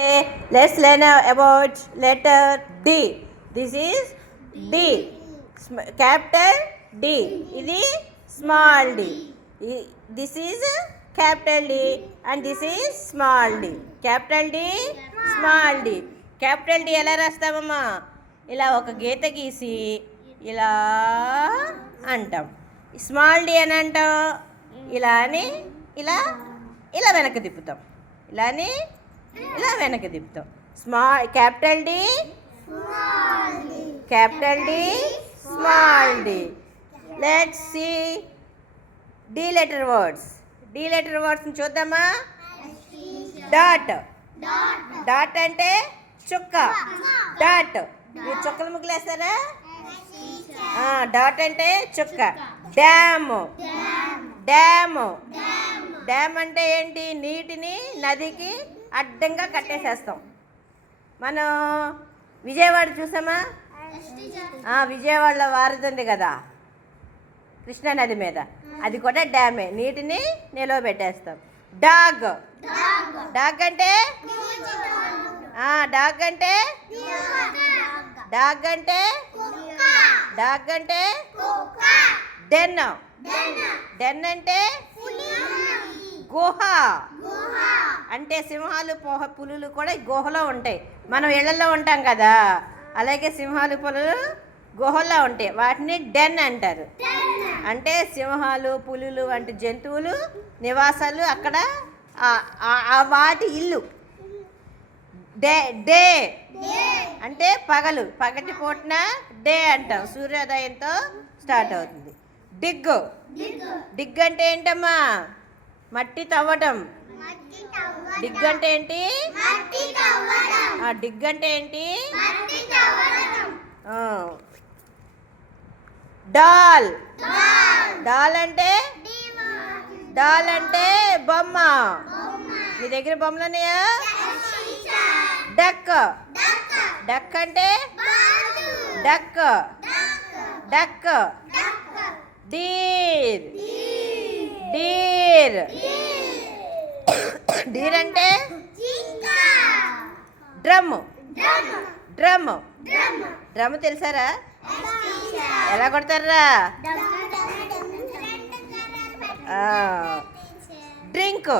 Let's learn about letter D. This is D. Capital D. This is small d. This is capital D and this is small d. Capital D, small d. Capital D ఎలా రాస్తామమ్మా? ఇలా ఒక గీత గీసి ఇలా అంటాం. Small D అని అంటాం. ఇలా అని ఇలా ఇలా వెనక్కి తిప్పుతాం. ఇలా అని ఇలా వెనక్కి తిప్పుతాం. Small capital D, capital D, small D. Let's see D letter words. D letter వర్డ్స్ని చూద్దామా? డాట్. డాట్ అంటే చుక్క. డాట్ మీరు చుక్కలు ముగ్గులేస్తారా? డాట్ అంటే చుక్క. డ్యామ్. డ్యామ్. డ్యామ్ అంటే ఏంటి? నీటిని నదికి అడ్డంగా కట్టేసేస్తాం. మనం విజయవాడ చూసామా? విజయవాడలో వారుతుంది కదా కృష్ణా నది మీద, అది కూడా డ్యామే. నీటిని నిలవ పెట్టేస్తాం. డాగ్. డాగ్ అంటే డాగ్ అంటే డాగ్ అంటే డాగ్ అంటే డెన్. డెన్ అంటే గుహ. అంటే సింహాలు పులులు కూడా గుహలో ఉంటాయి. మనం ఇళ్లలో ఉంటాం కదా, అలాగే సింహాలు పులులు గుహల్లో ఉంటాయి. వాటిని డెన్ అంటారు. అంటే సింహాలు పులులు వంటి జంతువులు నివాసాలు అక్కడ, వాటి ఇల్లు. డే. డే అంటే పగలు. పగటి పూటన డే అంటాం. సూర్యోదయంతో స్టార్ట్ అవుతుంది. డిగ్. డిగ్ అంటే ఏంటమ్మా? మట్టి తవ్వటం. డిగ్ అంటే ఏంటి? డిగ్ అంటే ఏంటి? డాల్. డాల్ అంటే డాల్ అంటే బొమ్మ. మీ దగ్గర బొమ్మలు ఉన్నాయా? డక్. డక్ అంటే duck. Duck. Deer. Deer. Deer అంటే డ్రమ్. డ్రమ్. డ్రమ్ తెలుసారా? ఎలా కొడతారా? డ్రింక్.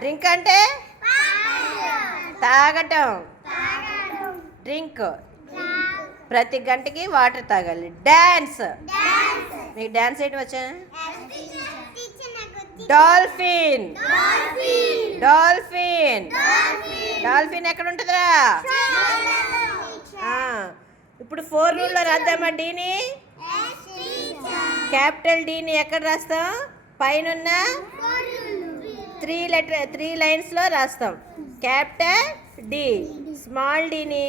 డ్రింక్ అంటే తాగటం. డ్రింక్. ప్రతి గంటకి వాటర్ తాగాలి. డ్యాన్స్. మీకు డ్యాన్స్ ఏంటి వచ్చా? డాల్ఫిన్. డాల్ఫిన్. డాల్ఫిన్ ఎక్కడ ఉంటుందిరా? ఇప్పుడు 4 రూల్లో రాద్దామా డీని? క్యాపిటల్ డీని ఎక్కడ రాస్తాం? పైన 3 లైన్స్లో రాస్తాం. Capital D. స్మాల్ డీని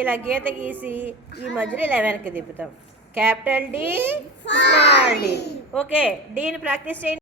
ఇలా గీత గీసి ఈ మధ్యలో ఇలా వెనక్కి తిప్పుతాం. Capital D, small D. Okay, డీని ప్రాక్టీస్ చేయండి.